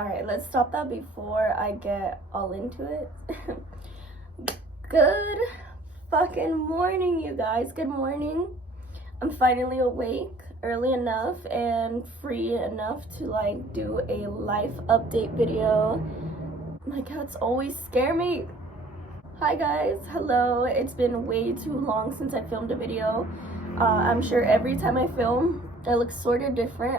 Alright, let's stop that before I get all into it. Good fucking morning, you guys. Good morning. I'm finally awake early enough and free enough to like do a life update video. My cats always scare me. Hi guys, hello. It's been way too long since I filmed a video. I'm sure every time I film, it looks sort of different.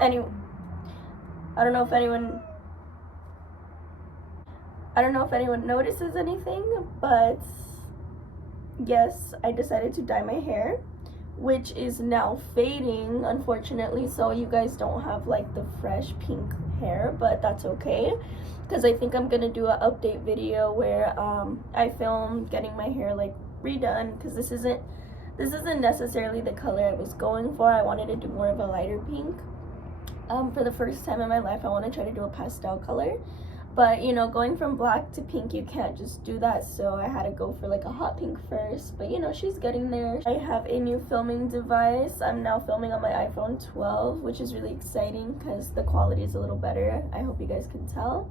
Anyway, I don't know if anyone notices anything, but yes, I decided to dye my hair, which is now fading, unfortunately, so you guys don't have like the fresh pink hair, but that's okay, because I think I'm gonna do an update video where I film getting my hair like redone, because this isn't necessarily the color I was going for. I wanted to do more of a lighter pink. For the first time in my life, I want to try to do a pastel color, but you know, going from black to pink, you can't just do that, so I had to go for like a hot pink first, but you know, she's getting there. I have a new filming device. I'm now filming on my iPhone 12, which is really exciting because the quality is a little better. I hope you guys can tell.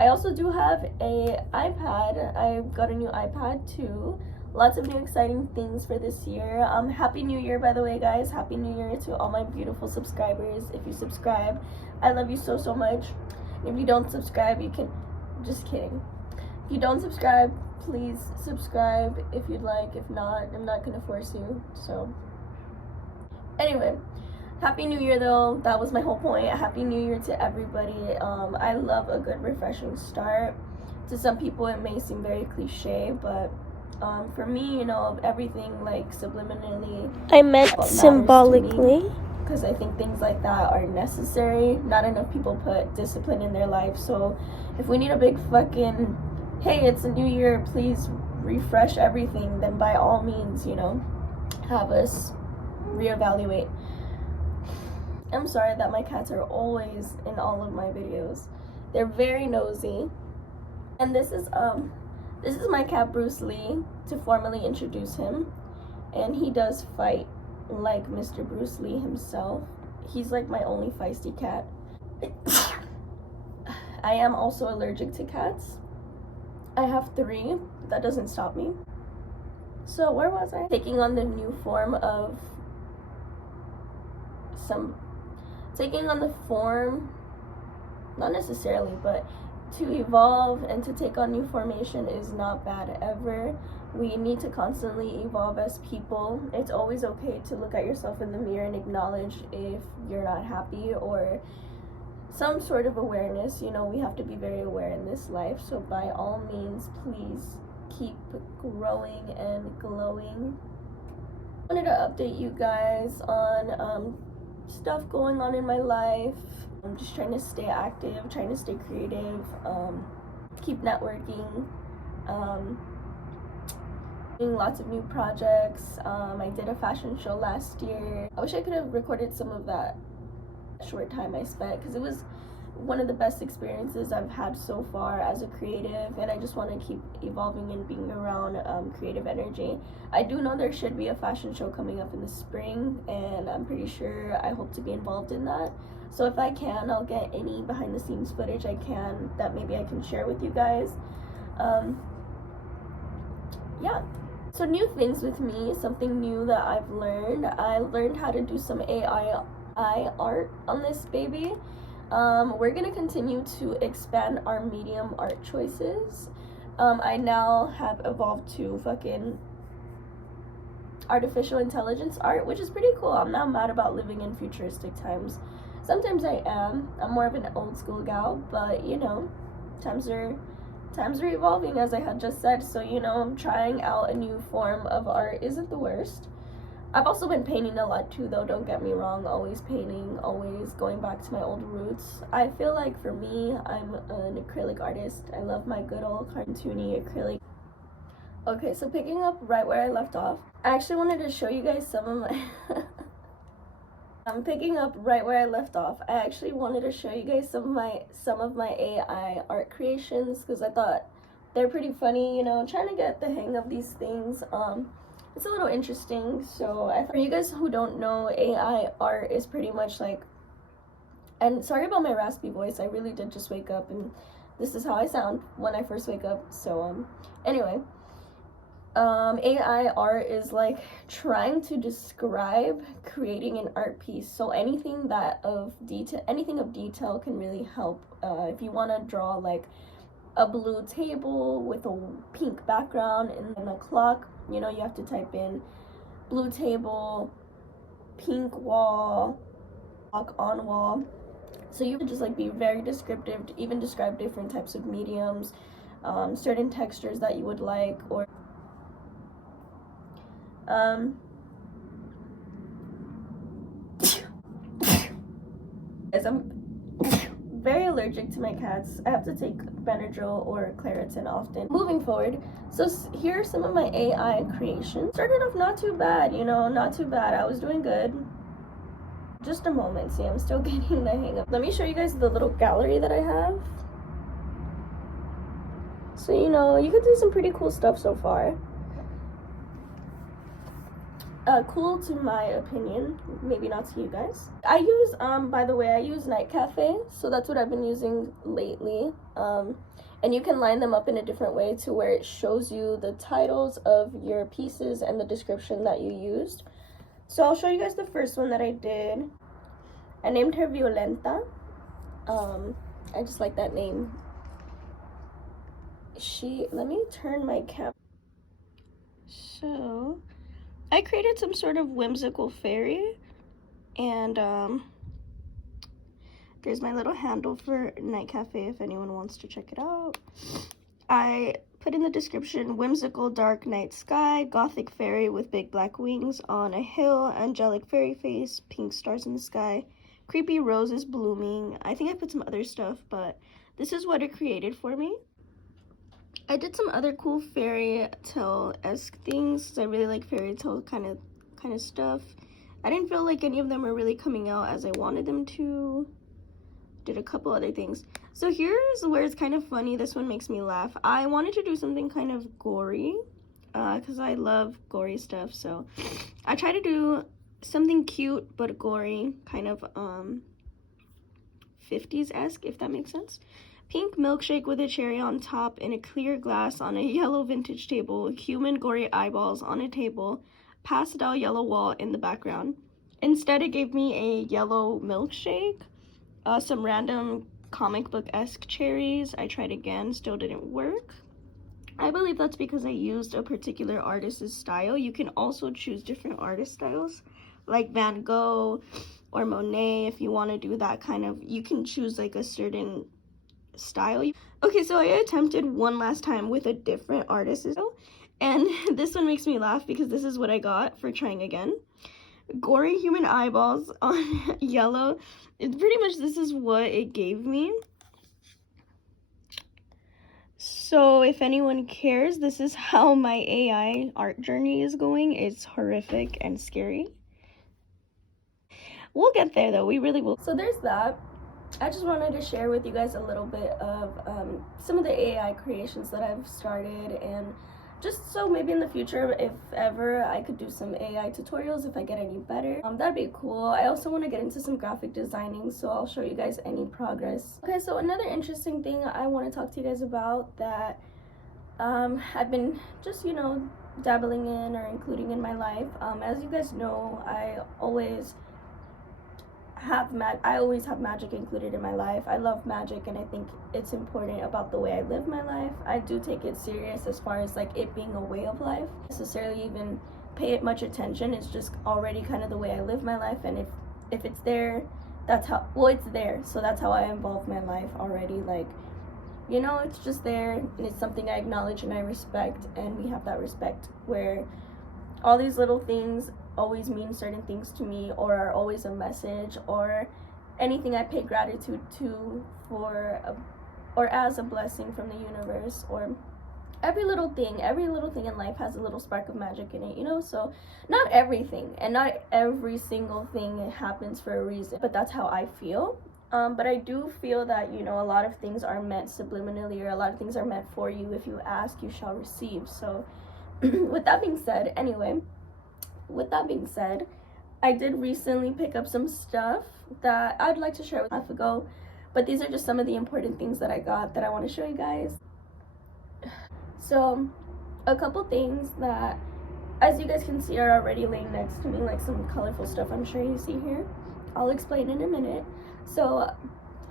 I also do have a iPad. I got a new iPad too. Lots of new exciting things for this year. Happy New Year, by the way, guys. Happy New Year to all my beautiful subscribers. If you subscribe, I love you so much. If you don't subscribe, you can, just kidding. If you don't subscribe, please subscribe if you'd like. If not, I'm not gonna force you. So anyway, Happy New Year though. That was my whole point. Happy New Year to everybody. I love a good refreshing start. To some people it may seem very cliche, but for me, you know, everything like subliminally, I meant symbolically, because I think things like that are necessary. Not enough people put discipline in their life, so if we need a big fucking, hey, it's a new year, please refresh everything, then by all means, you know, have us reevaluate. I'm sorry that my cats are always in all of my videos. They're very nosy. And this is my cat Bruce Lee, to formally introduce him, and he does fight like Mr. Bruce Lee himself. He's like my only feisty cat. I am also allergic to cats. I have 3. That doesn't stop me. So where was I? Taking on the new form of not necessarily, but to evolve and to take on new formation is not bad ever. We need to constantly evolve as people. It's always okay to look at yourself in the mirror and acknowledge if you're not happy, or some sort of awareness. You know, we have to be very aware in this life, so by all means, please keep growing and glowing. I wanted to update you guys on stuff going on in my life. I'm just trying to stay active, trying to stay creative, keep networking, doing lots of new projects. I did a fashion show last year. I wish I could have recorded some of that short time I spent, because it was one of the best experiences I've had so far as a creative, and I just want to keep evolving and being around creative energy. I do know there should be a fashion show coming up in the spring, and I'm pretty sure I hope to be involved in that. So if I can, I'll get any behind the scenes footage I can that maybe I can share with you guys. Yeah. So new things with me, something new that I've learned. I learned how to do some AI art on this baby. We're gonna continue to expand our medium art choices. I now have evolved to fucking artificial intelligence art, which is pretty cool. I'm not mad about living in futuristic times. Sometimes I am. I'm more of an old school gal, but you know, times are evolving, as I had just said, so you know, trying out a new form of art isn't the worst. I've also been painting a lot too, though, don't get me wrong. Always painting, always going back to my old roots. I feel like for me, I'm an acrylic artist. I love my good old cartoony acrylic. Okay, so picking up right where I left off, I actually wanted to show you guys some of my I'm picking up right where I left off. I actually wanted to show you guys some of my AI art creations, because I thought they're pretty funny, you know, trying to get the hang of these things. it's a little interesting. So for you guys who don't know, AI art is pretty much like, and sorry about my raspy voice, I really did just wake up and this is how I sound when I first wake up. So anyway, AI art is like trying to describe creating an art piece. So anything of detail can really help. If you want to draw like a blue table with a pink background and a clock, you know, you have to type in blue table, pink wall, clock on wall. So you could just like be very descriptive to even describe different types of mediums, certain textures that you would like, or as I'm very allergic to my cats, I have to take Benadryl or Claritin often. Moving forward, so here are some of my AI creations. Started off not too bad, you know, not too bad. I was doing good. Just a moment, see, I'm still getting the hang of. Let me show you guys the little gallery that I have. So, you know, you could do some pretty cool stuff so far. Cool to my opinion, maybe not to you guys. I use, by the way, I use Night Cafe, so that's what I've been using lately. And you can line them up in a different way to where it shows you the titles of your pieces and the description that you used. So I'll show you guys the first one that I did. I named her Violenta. I just like that name. Let me turn my camera. So I created some sort of whimsical fairy, and there's my little handle for Night Cafe if anyone wants to check it out. I put in the description, whimsical dark night sky, gothic fairy with big black wings on a hill, angelic fairy face, pink stars in the sky, creepy roses blooming. I think I put some other stuff, but this is what it created for me. I did some other cool fairy tale-esque things because I really like fairy tale kind of stuff. I didn't feel like any of them were really coming out as I wanted them to. Did a couple other things. So here's where it's kind of funny. This one makes me laugh. I wanted to do something kind of gory because I love gory stuff. So I tried to do something cute but gory, kind of 50s-esque, if that makes sense. Pink milkshake with a cherry on top in a clear glass on a yellow vintage table, human gory eyeballs on a table, pastel yellow wall in the background. Instead, it gave me a yellow milkshake, some random comic book-esque cherries. I tried again, still didn't work. I believe that's because I used a particular artist's style. You can also choose different artist styles, like Van Gogh or Monet. If you want to do that kind of, you can choose like a certain style. Okay, so I attempted one last time with a different artist style, and this one makes me laugh because this is what I got for trying again. Gory human eyeballs on yellow. It's pretty much, this is what it gave me. So if anyone cares, this is how my AI art journey is going. It's horrific and scary. We'll get there though, we really will. So there's that. I just wanted to share with you guys a little bit of some of the AI creations that I've started, and just so maybe in the future, if ever, I could do some AI tutorials if I get any better. That'd be cool. I also want to get into some graphic designing, so I'll show you guys any progress. Okay, so another interesting thing I want to talk to you guys about that I've been just, you know, dabbling in or including in my life. As you guys know, I always have magic included in my life. I love magic, and I think it's important about the way I live my life. I do take it serious as far as like it being a way of life. I don't necessarily even pay it much attention. It's just already kind of the way I live my life, and if it's there, that's how, well, it's there, so that's how I involve my life already. Like, you know, it's just there, and it's something I acknowledge and I respect, and we have that respect where all these little things always mean certain things to me, or are always a message, or anything I pay gratitude to or as a blessing from the universe, or every little thing in life has a little spark of magic in it, you know. So not everything and not every single thing happens for a reason, but that's how I feel. But I do feel that, you know, a lot of things are meant subliminally, or a lot of things are meant for you. If you ask, you shall receive. So with that being said, I did recently pick up some stuff that I'd like to share with half ago, but these are just some of the important things that I got that I want to show you guys. So a couple things that, as you guys can see, are already laying next to me, like some colorful stuff I'm sure you see here. I'll explain in a minute. So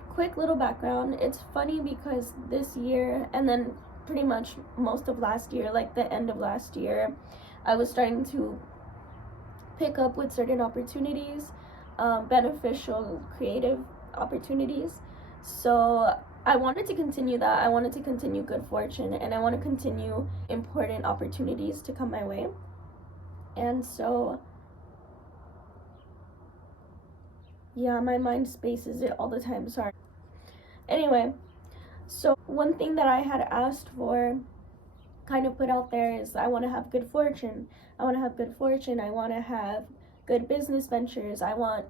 quick little background. It's funny because this year, and then pretty much most of last year, like the end of last year, I was starting to pick up with certain opportunities, beneficial, creative opportunities. So I wanted to continue that. I wanted to continue good fortune, and I want to continue important opportunities to come my way. And so, yeah, my mind spaces it all the time, sorry. Anyway, so one thing that I had asked for, kind of put out there, is I want to have good fortune. I want to have good business ventures. I want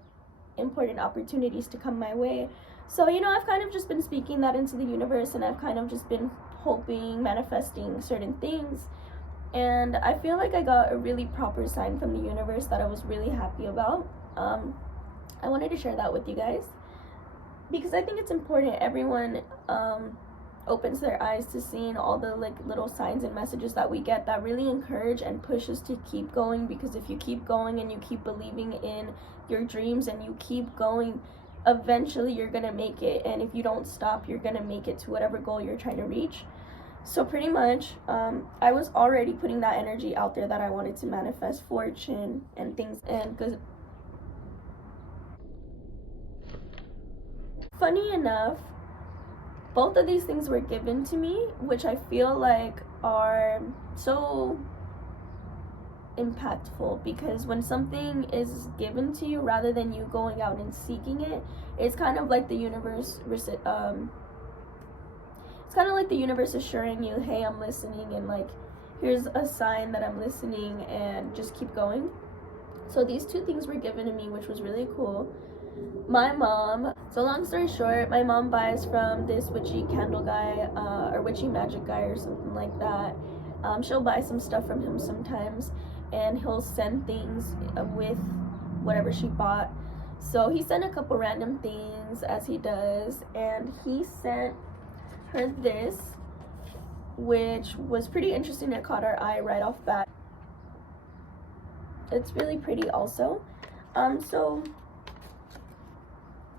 important opportunities to come my way. So, I've kind of just been speaking that into the universe, and I've kind of just been hoping, manifesting certain things. And I feel like I got a really proper sign from the universe that I was really happy about. I wanted to share that with you guys because I think it's important. Everyone opens their eyes to seeing all the little signs and messages that we get that really encourage and push us to keep going, because if you keep going and you keep believing in your dreams and you keep going, eventually you're gonna make it. And if you don't stop, you're gonna make it to whatever goal you're trying to reach. So pretty much I was already putting that energy out there that I wanted to manifest fortune and things. And because funny enough, both of these things were given to me, which I feel like are so impactful, because when something is given to you rather than you going out and seeking it, it's kind of like the universe assuring you, hey, I'm listening, and like, here's a sign that I'm listening, and just keep going. So these two things were given to me, which was really cool. My mom, so long story short, my mom buys from this witchy candle guy, or witchy magic guy or something like that. She'll buy some stuff from him sometimes, and he'll send things with whatever she bought. So he sent a couple random things, as he does, and he sent her this, which was pretty interesting. It caught our eye right off bat. It's really pretty also. So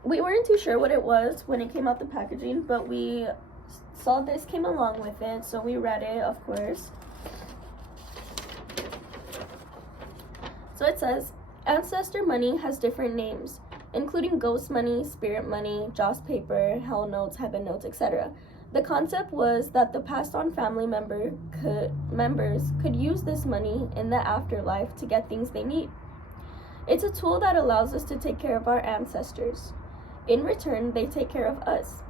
we weren't too sure what it was when it came out the packaging, but we saw this came along with it, so we read it, of course. So it says, ancestor money has different names, including ghost money, spirit money, joss paper, hell notes, heaven notes, etc. The concept was that the passed on family members could use this money in the afterlife to get things they need. It's a tool that allows us to take care of our ancestors. In return, they take care of us.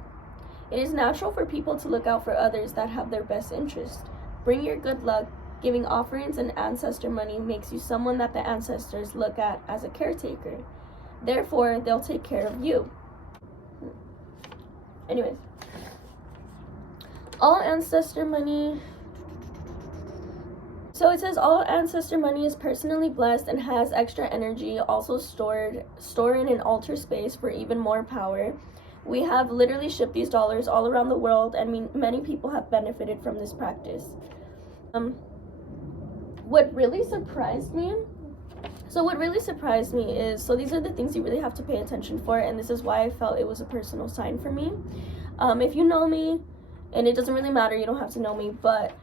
It is natural for people to look out for others that have their best interest. Bring your good luck. Giving offerings and ancestor money makes you someone that the ancestors look at as a caretaker. Therefore, they'll take care of you. Anyways, all ancestor money. So it says all ancestor money is personally blessed and has extra energy, also stored in an altar space for even more power. We have literally shipped these dollars all around the world, and many people have benefited from this practice. What really surprised me is, so these are the things you really have to pay attention for, and this is why I felt it was a personal sign for me. If you know me, and it doesn't really matter, you don't have to know me, but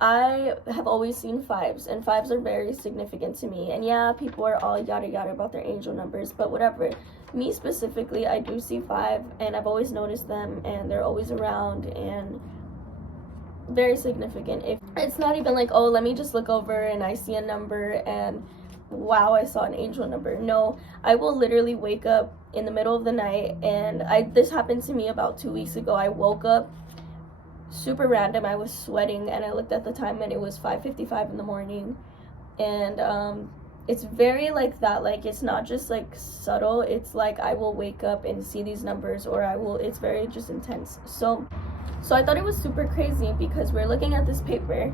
I have always seen fives, and fives are very significant to me. And yeah, people are all yada yada about their angel numbers, but whatever. Me specifically, I do see 5, and I've always noticed them, and they're always around, and very significant. If it's not even like, oh, let me just look over and I see a number and wow, I saw an angel number. No, I will literally wake up in the middle of the night, and this happened to me about 2 weeks ago. I woke up super random. I was sweating, and I looked at the time, and it was 5:55 in the morning. And it's very like that. Like, it's not just like subtle. It's like I will wake up and see these numbers, or it's very just intense. So I thought it was super crazy because we're looking at this paper,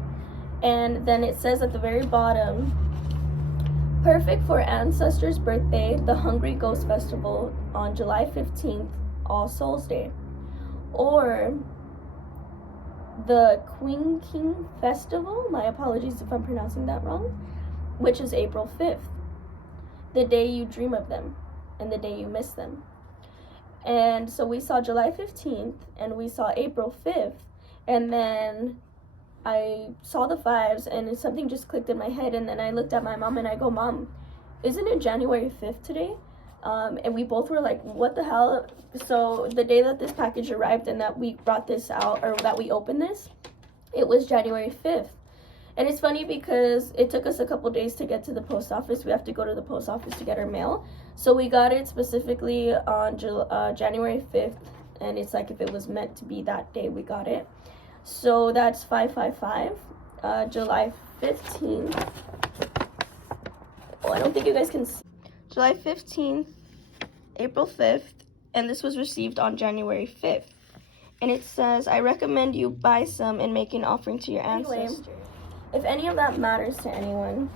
And then it says at the very bottom, perfect for ancestors' birthday, the Hungry Ghost Festival on July 15th, All Souls Day. Or the Queen King Festival, my apologies if I'm pronouncing that wrong, which is April 5th, the day you dream of them and the day you miss them. And so we saw July 15th and we saw April 5th, and then I saw the 5s and something just clicked in my head, and then I looked at my mom and I go, Mom, isn't it January 5th today? And we both were like, what the hell? So the day that this package arrived and that we brought this out, or that we opened this, it was January 5th. And it's funny because it took us a couple days to get to the post office. We have to go to the post office to get our mail. So we got it specifically on January 5th. And it's like if it was meant to be that day, we got it. So that's 555, July 15th. Oh, I don't think you guys can see. July 15th, April 5th, and this was received on January 5th. And it says, I recommend you buy some and make an offering to your ancestors. Anyway, if any of that matters to anyone,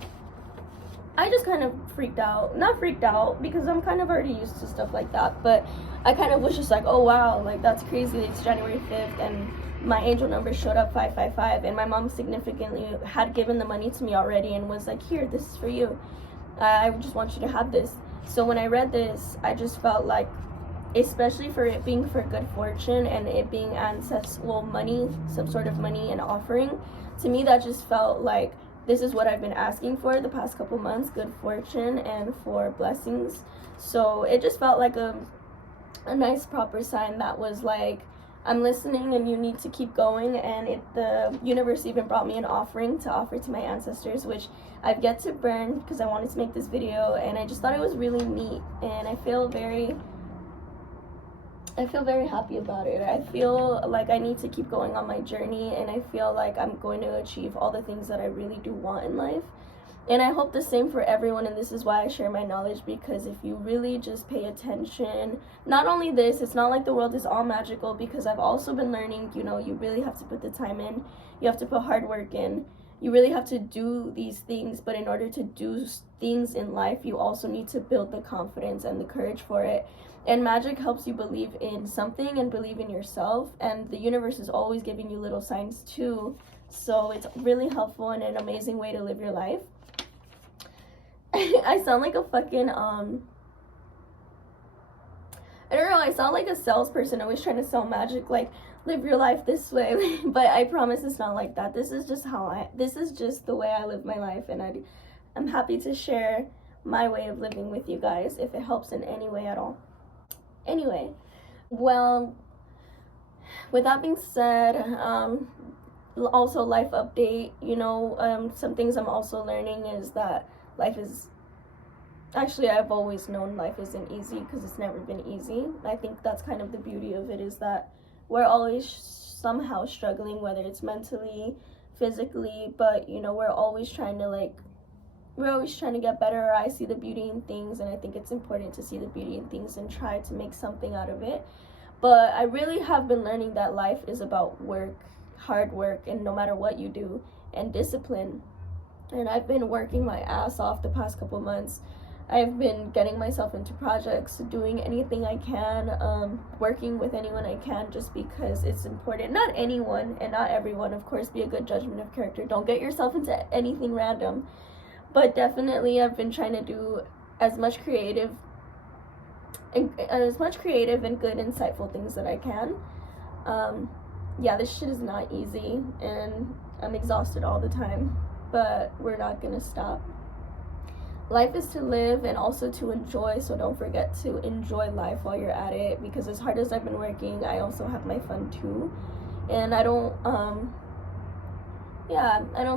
I just kind of freaked out. Not freaked out, because I'm kind of already used to stuff like that, but I kind of was just like, oh wow, like that's crazy, it's January 5th, and my angel number showed up 555, and my mom significantly had given the money to me already and was like, here, this is for you. I just want you to have this. So when I read this, I just felt like, especially for it being for good fortune and it being ancestral money, some sort of money and offering, to me that just felt like this is what I've been asking for the past couple months, good fortune and for blessings. So it just felt like a nice proper sign that was like, I'm listening and you need to keep going. And the universe even brought me an offering to offer to my ancestors, which I've yet to burn because I wanted to make this video, and I just thought it was really neat, and I feel very happy about it. I feel like I need to keep going on my journey, and I feel like I'm going to achieve all the things that I really do want in life. And I hope the same for everyone, and this is why I share my knowledge, because if you really just pay attention, not only this, it's not like the world is all magical, because I've also been learning, you know, you really have to put the time in, you have to put hard work in, you really have to do these things, but in order to do things in life, you also need to build the confidence and the courage for it. And magic helps you believe in something and believe in yourself, and the universe is always giving you little signs too, so it's really helpful and an amazing way to live your life. I sound like a fucking, I don't know, I sound like a salesperson always trying to sell magic, like, live your life this way, but I promise it's not like that. This is just this is just the way I live my life, and I'm happy to share my way of living with you guys if it helps in any way at all. Anyway, well, with that being said, also life update, you know, some things I'm also learning is that life is, actually I've always known life isn't easy because it's never been easy. I think that's kind of the beauty of it, is that we're always somehow struggling, whether it's mentally, physically, but you know, we're always trying to get better. I see the beauty in things, and I think it's important to see the beauty in things and try to make something out of it. But I really have been learning that life is about work, hard work, and no matter what you do, and discipline. And I've been working my ass off the past couple months. I've been getting myself into projects, doing anything I can, working with anyone I can, just because it's important. Not anyone and not everyone, of course, be a good judgment of character. Don't get yourself into anything random. But definitely I've been trying to do as much creative and good, insightful things that I can. Yeah, this shit is not easy, and I'm exhausted all the time, but we're not gonna stop. Life is to live and also to enjoy, so don't forget to enjoy life while you're at it, because as hard as I've been working, I also have my fun too. And I don't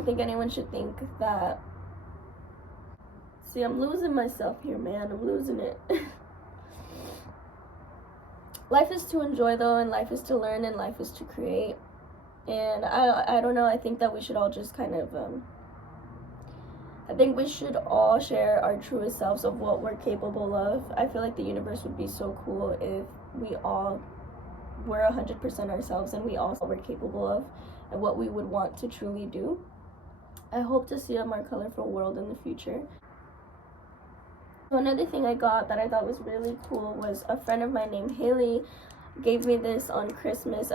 think anyone should think that. See, I'm losing myself here, man. I'm losing it. Life is to enjoy, though, and life is to learn, and life is to create. And I don't know, I think that we should all just kind of, I think we should all share our truest selves of what we're capable of. I feel like the universe would be so cool if we all were 100% ourselves, and we all were capable of, and what we would want to truly do. I hope to see a more colorful world in the future. So another thing I got that I thought was really cool was a friend of mine named Haley gave me this on Christmas.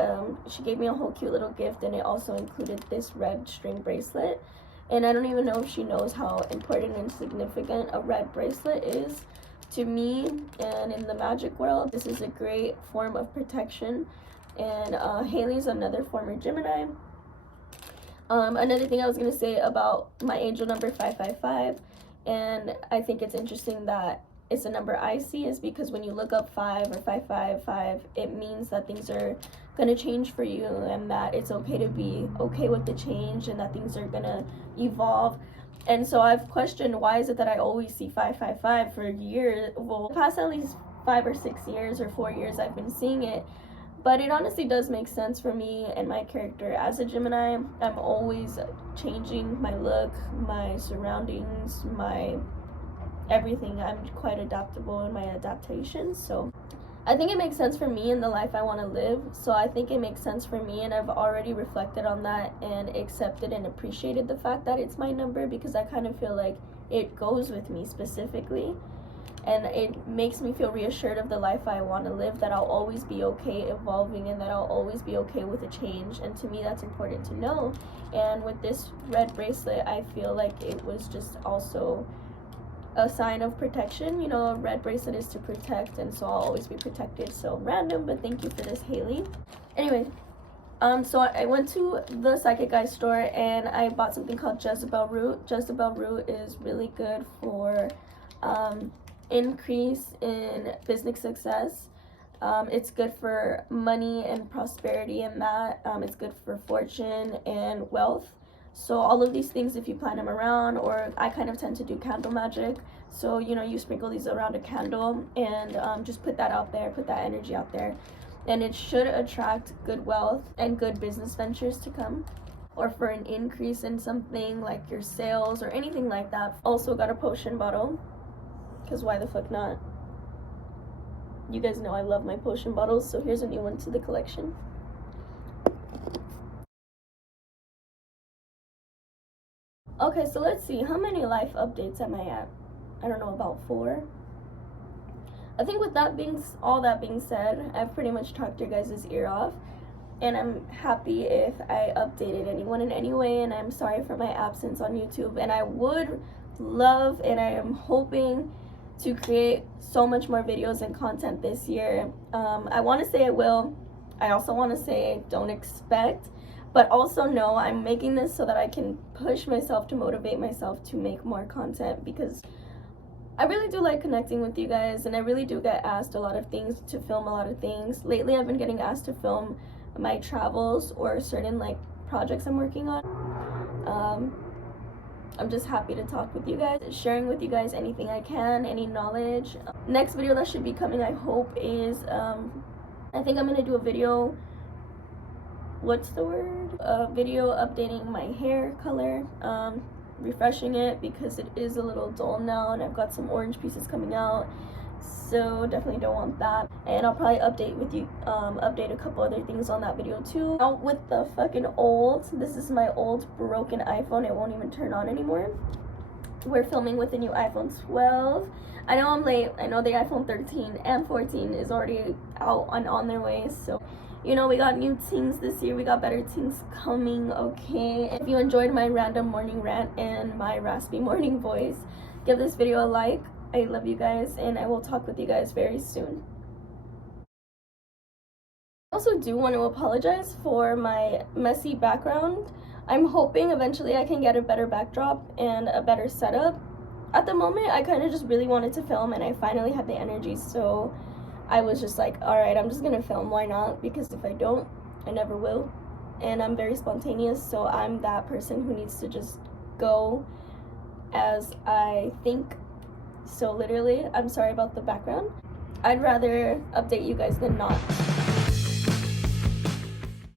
She gave me a whole cute little gift, and it also included this red string bracelet. And I don't even know if she knows how important and significant a red bracelet is to me and in the magic world. This is a great form of protection. And Haley's another former Gemini. Another thing I was going to say about my angel number 555, and I think it's interesting that it's a number I see, is because when you look up 5 or 555, it means that things are going to change for you, and that it's okay to be okay with the change, and that things are going to evolve. And so I've questioned, why is it that I always see 555 for years? Well, past at least 5 or 6 years or 4 years I've been seeing it. But it honestly does make sense for me and my character as a Gemini. I'm always changing my look, my surroundings, my everything. I'm quite adaptable in my adaptations. So I think it makes sense for me in the life I want to live. So I think it makes sense for me, and I've already reflected on that and accepted and appreciated the fact that it's my number, because I kind of feel like it goes with me specifically. And it makes me feel reassured of the life I want to live, that I'll always be okay evolving, and that I'll always be okay with a change. And to me, that's important to know. And with this red bracelet, I feel like it was just also a sign of protection. You know, a red bracelet is to protect, and so I'll always be protected. So random, but thank you for this, Haley. Anyway, so I went to the Psychic Guy store and I bought something called Jezebel Root. Jezebel Root is really good for increase in business success. It's good for money and prosperity, and that it's good for fortune and wealth. So all of these things, if you plant them around, or I kind of tend to do candle magic, so you know, you sprinkle these around a candle and just put that out there, put that energy out there, and it should attract good wealth and good business ventures to come, or for an increase in something like your sales or anything like that. Also got a potion bottle, because why the fuck not? You guys know I love my potion bottles, so here's a new one to the collection. Okay, so let's see, how many life updates am I at? I don't know, about 4. I think with all that being said, I've pretty much talked your guys' ear off, and I'm happy if I updated anyone in any way, and I'm sorry for my absence on YouTube, and I would love, and I am hoping to create so much more videos and content this year. I want to say I will. I also want to say don't expect, but also know I'm making this so that I can push myself to motivate myself to make more content, because I really do like connecting with you guys, and I really do get asked a lot of things, to film a lot of things. Lately I've been getting asked to film my travels or certain like projects I'm working on. I'm just happy to talk with you guys, sharing with you guys anything I can, any knowledge. Next video that should be coming, I hope, is I think I'm gonna do a video, what's the word? A video updating my hair color, refreshing it, because it is a little dull now, and I've got some orange pieces coming out, so definitely don't want that. And I'll probably update a couple other things on that video too. Out with the fucking this is my old broken iPhone. It won't even turn on anymore. We're filming with the new iPhone 12. I know I'm late. I know the iPhone 13 and 14 is already out and on their way, so you know, we got new things this year. We got better things coming, okay? If you enjoyed my random morning rant and my raspy morning voice, give this video a like. I love you guys, and I will talk with you guys very soon. I also do want to apologize for my messy background. I'm hoping eventually I can get a better backdrop and a better setup. At the moment, I kind of just really wanted to film, and I finally had the energy, so I was just like, alright, I'm just gonna film, why not? Because if I don't, I never will. And I'm very spontaneous, so I'm that person who needs to just go as I think. So literally, I'm sorry about the background. I'd rather update you guys than not.